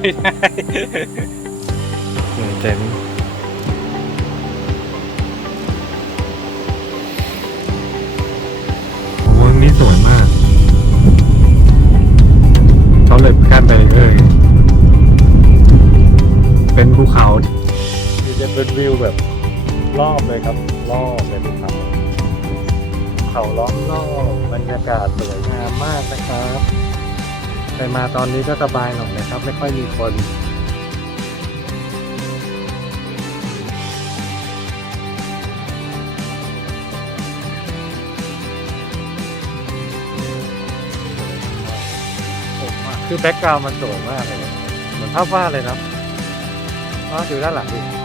ไม่ได้นี่เจ๋งโอ้นี่สวยมาก เขาเลยขั้นไปเลย เป็นภูเขาจะเป็นวิวแบบรอบเลยครับ รอบเลยภูเขาเขาล้อมรอบบรรยากาศสวยงามมากนะครับ ไปมาตอนนี้ก็สบายหน่อยนะครับ ไม่ค่อยมีคนคือแบ็กกราวมันสวยมากเลย เหมือนภาพวาดเลยนะอ๋อดูด้านหลังดิ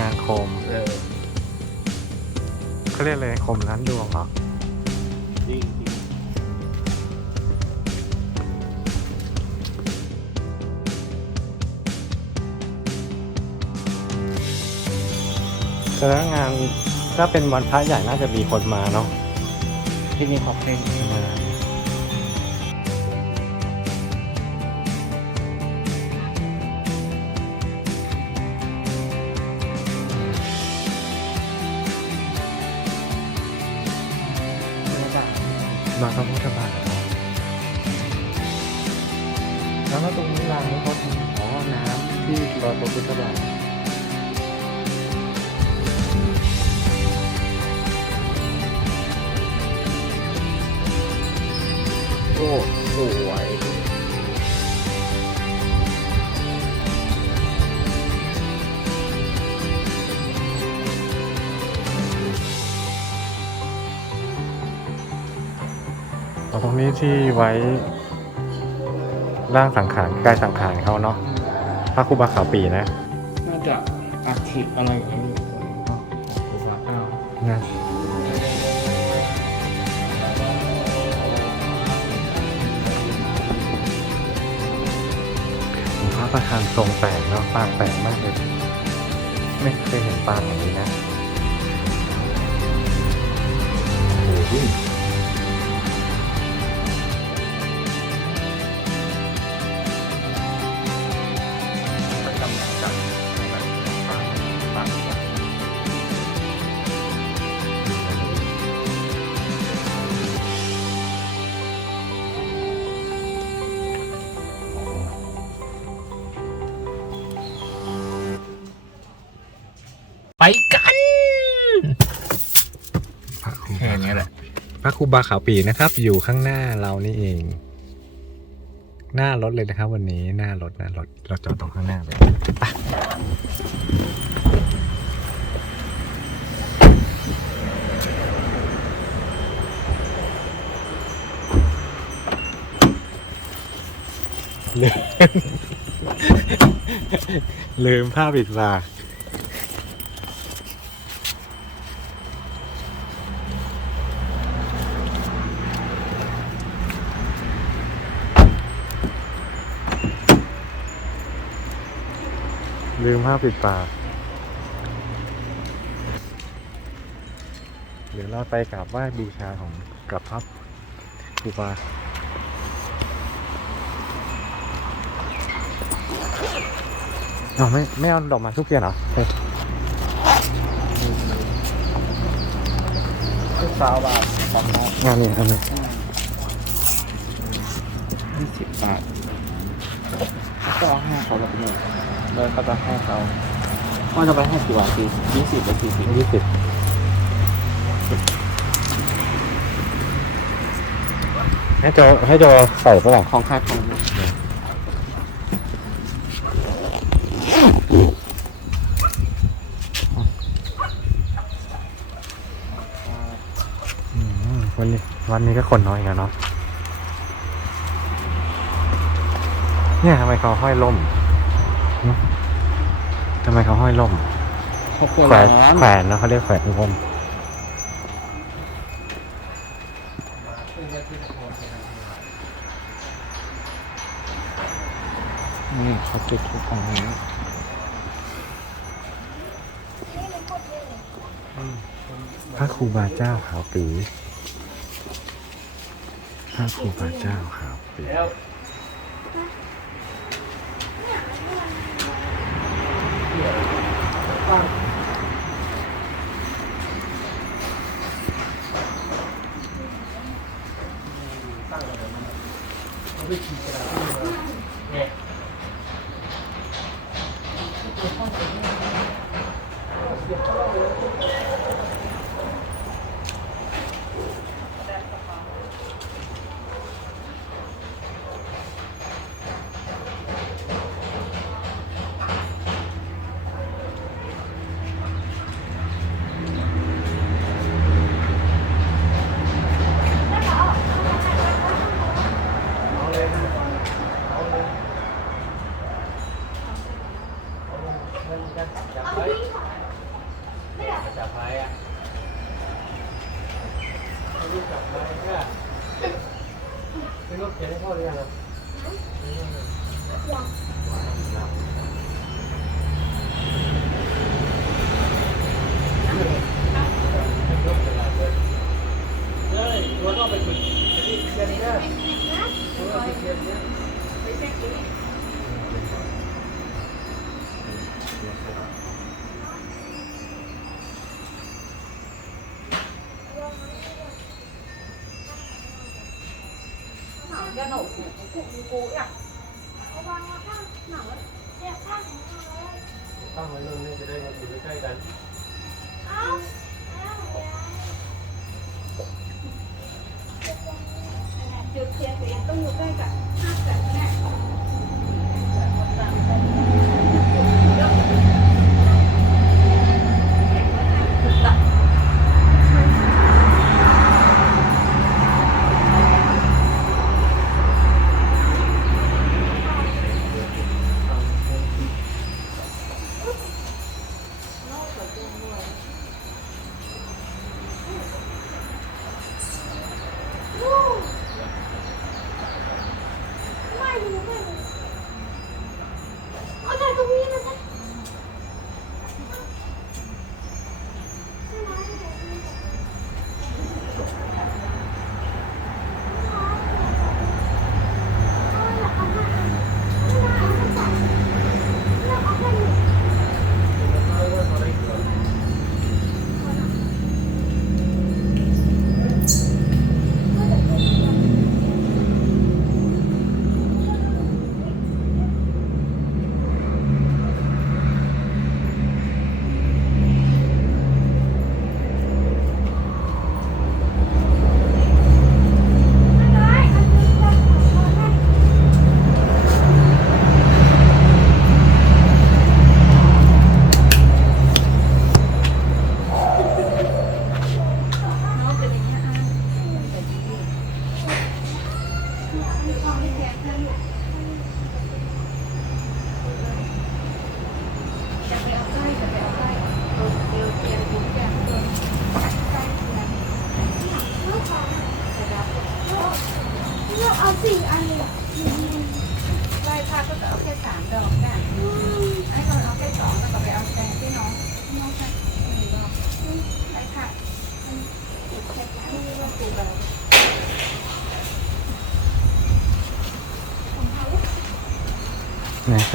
งานโคมเออเขาเรียกอะไรโคมล้านดวงเหรอจริงจริงแสดงว่างานถ้าเป็นวันพระใหญ่น่าจะมีคนมาเนาะที่นี่ขอบเพลง มามาพระพุทธบาทแล้วตรงนี้รางนี้เขาทำอ๋อน้ำที่รอตัวพุทธบาท รงนี้ที่ไว้ร่างสังขารกายสังขารเขาเนาะพระครูบาขาวปีนะน่าจะอัฐิอะไรอย่างนี้เนาะครูบาเก้า นะพระประธานทรงแปลกเนาะปางแปลกมากเลย ไม่เคยเห็นปางอย่างนี้นะ กันพระครูแค่นี้แหละพระครูบาขาวปีนะครับ อยู่ข้างหน้าเรานี่เอง หน้ารถเลยนะครับ วันนี้หน้ารถหน้ารถเราจอดตรงข้างหน้าเลยไปลืมลืมผ้าปิดปา ลืมผ้าปิดปาก เดี๋ยวเราไปกราบไหว้บูชาของกับพระครูบาเราไม่ไม่เอาดอกไม้ทุกเทียนเหรอเฮ้ยทุกสาวบาทของน้องงานนี้อันนี้ยี่สิบบาท ก็เอาให้เขาแล้วก็เนี่ยเลยก็จะให้เขาว่าจะไปให้กี่บาทดียี่สิบหรือสี่สิบยี่สิบให้โจให้โจใส่ปะล่ะของใครของมันอืมวันนี้วันนี้ก็คนน้อยกันเนาะ นี่ยทำไมเขาห้อยล่มทำไมเขาห้อยล่มแขวนแขวนแล้วเขาเรียกแขวนล่มนี่เขาจุดทุกของนี้พระครูบาเจ้าขาวปีพระครูบาเจ้าขาวปี เชียเสีต้องอยู่ใกล้กับภาพแบบนี้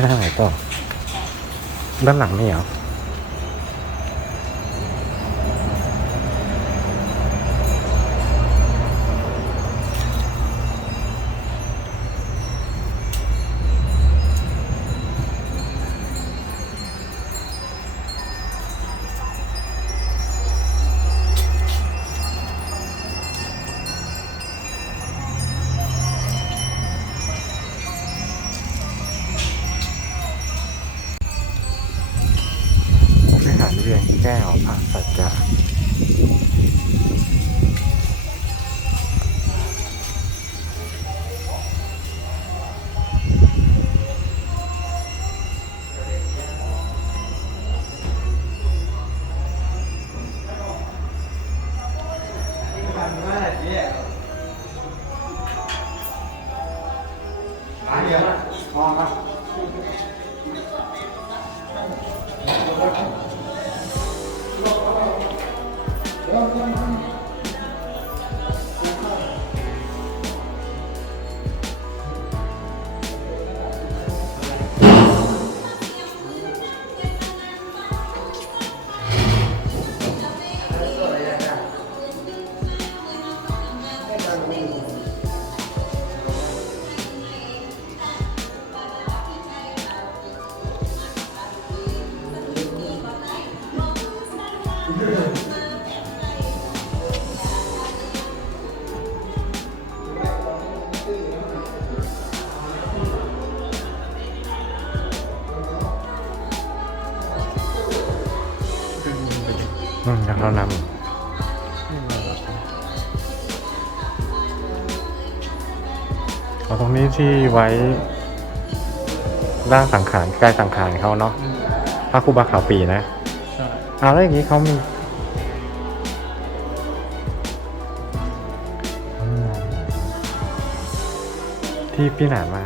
ไปางไหนต่อ ด้านหลังนี่เหรอ อนแก้วพระสัจจะ ที่ไว้ร่างสังขารกายสังขารเขาเนาะพระครูบาขาวปีนะใช่เอาแล้วอย่างนี้เขามีอืมที่พี่หนานมา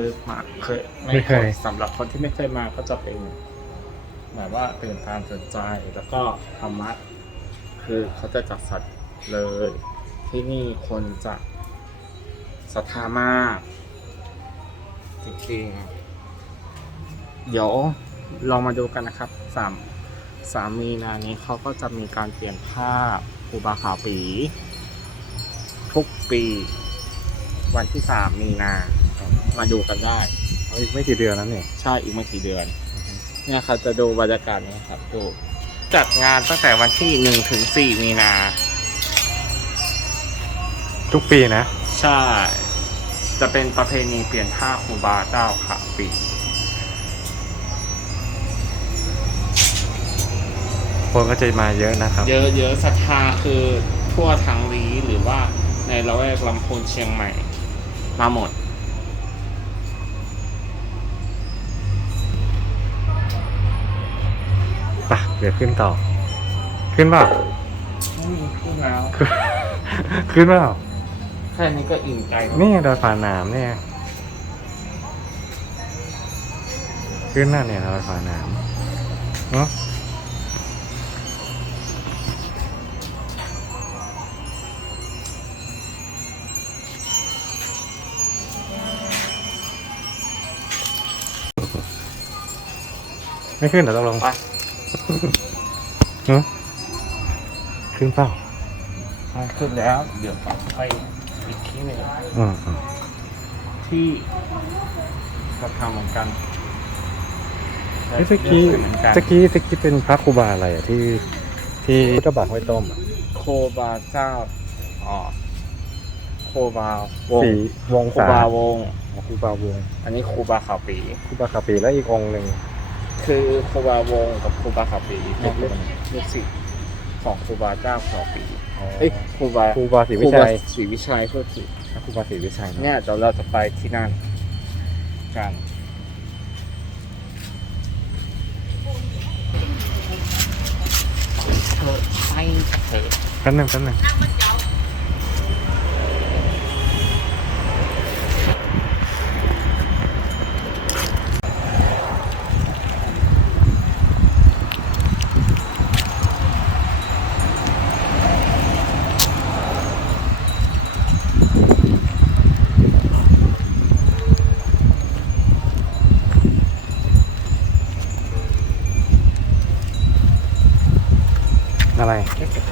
ยมาเคยไม่เคยสำหรับคนที่ไม่เคยมาก็จะเป็นแบบว่าตื่นตามสนใจแล้วก็ธรรมะคือเขาจะจัดสัตว์เลย ที่นี่คนจะศรัทธามาก จริงๆเดี๋ยวลองมาดูกันนะครับสามสามมีนานี้เขาก็จะมีการเปลี่ยนภาพอุบาขาวปี ทุกปี วันที่สามมีนา มาดูกันได้เอาอีกไม่กี่เดือนแล้วเนี่ยใช่อีกไม่กี่เดือน เนี่ยครับจะดูบรรยากาศนี้ครับดูจัดงานตั้งแต่วันที่หนึ่งถึงสี่มีนา ทุกปีนะ ใช่ จะเป็นประเพณีเปลี่ยนผ้าครูบาเจ้าขาปีคนก็จะมาเยอะนะครับ เยอะเยอะศรัทธาคือทั่วทางลีหรือว่าในละแวกลำพูนเชียงใหม่ มาหมด ปะเดี๋ยวขึ้นต่อ ขึ้นเปล่าไม่มีพูดแล้วขึ้นเปล่าแค่นี้ก็อิ่มใจแล้วนี่ดอยผาหนามเนี่ย ขึ้นน่ะเนี่ยดอยผาหนามเนาะไม่ขึ้นเดี๋ยวต้องลง ไป เนอะขึ้นเปล่ามันขึ้นแล้ว เดี๋ยวไปอีกที่หนึ่งอืมอืมที่จะทำเหมือนกันเฮ้ยตะกี้เหมือนกันตะกี้ตะกี้เป็นพระครูบาอะไรอะที่ที่พุทธบาทห้วยต้มอะโคบาเจ้าอ๋อโคบาวงสีวงโคศาบาวงครูบาวง อันนี้ครูบาขาวปีครูบาคาปีแล้วอีกองค์หนึ่ง คือครูบาวงกับครูบาขาวปีอ๋เป็อนลูกลูกศิษย์ของครูบาเจ้าขาวปีเอ้ยครูบาครูบาศรีวิชัยครูบาศรีวิชัยเพื่อสิครูบาศรีวิชัยเนอะเนี่ยเดี๋ยวเราจะไปที่นั่นกันเธอไปเถอะแป๊บหนึงแป๊บหนึง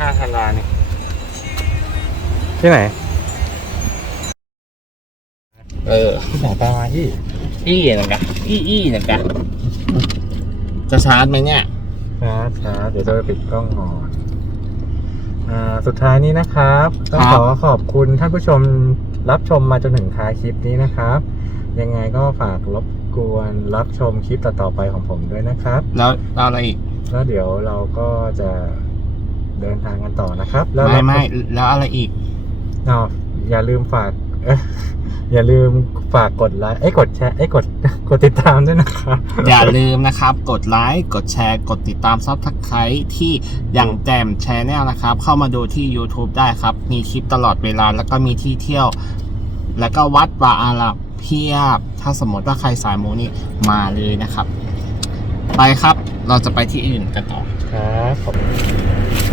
ท่าทารานี่ที่ไหน เออหมอปลาที่อี้หนึ่งกะอี้อี้หนึ่งกะจะชาร์จไหมเนี่ยช้าช้าเดี๋ยวจะไปปิดกล้องก่อนอ่าสุดท้ายนี้นะครับต้องขอขอบคุณท่านผู้ชมรับชมมาจนถึงท้ายคลิปนี้นะครับ ยังไงก็ฝากรบกวนรับชมคลิปต่อๆไปของผมด้วยนะครับ แล้วแล้วอะไรอีก แล้วเดี๋ยวเราก็จะ เดินทางกันต่อนะครับ แล้วไม่ไม่แล้วอะไรอีกเอาอย่าลืมฝากเอ้ยอย่าลืมฝากกดไลค์เอ้ยกดแชร์เอ้ยกดกดติดตามด้วยนะครับ อย่าลืมนะครับ กดไลค์กดแชร์ กดติดตามซับสไครต์ที่อย่างแจมแชนแนลนะครับ เข้ามาดูที่ YouTube ได้ครับ มีคลิปตลอดเวลาแล้วก็มีที่เที่ยว แล้วก็วัดวาอาราเพียบ ถ้าสมมติว่าใครสายมูนี่มาเลยนะครับ ไปครับเราจะไปที่อื่นกันต่อครับขอบคุณ